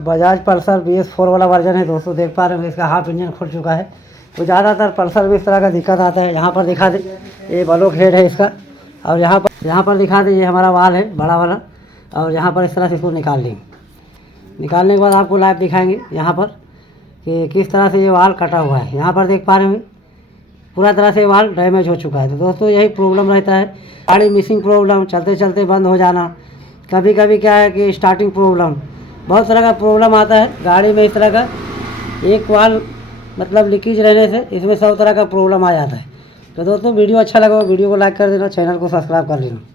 Bajaj Pulsar BS4 वाला version है दोस्तों, देख पा रहे हो इसका हाफ इंजन खुल चुका है। तो ज़्यादातर पल्सर में इस तरह का दिक्कत आता है। यहाँ पर दिखा दे, ये बलोक हेड है इसका, और यहाँ पर दिखा दे ये हमारा वाल है बड़ा वाला, और यहाँ पर इस तरह से इसको निकाल लेंगे। निकालने के बाद आपको लाइव दिखाएंगे यहाँ पर कि किस तरह से ये वाल कटा हुआ है। यहाँ पर देख पा रहे हैं पूरा तरह से वाल डैमेज हो चुका है। तो दोस्तों यही प्रॉब्लम रहता है, गाड़ी मिसिंग प्रॉब्लम, चलते चलते बंद हो जाना, कभी कभी क्या है कि स्टार्टिंग प्रॉब्लम, बहुत तरह का प्रॉब्लम आता है गाड़ी में। इस तरह का एक वाल मतलब लीकेज रहने से इसमें सब तरह का प्रॉब्लम आ जाता है। तो दोस्तों वीडियो अच्छा लगा वीडियो को लाइक कर देना, चैनल को सब्सक्राइब कर लेना।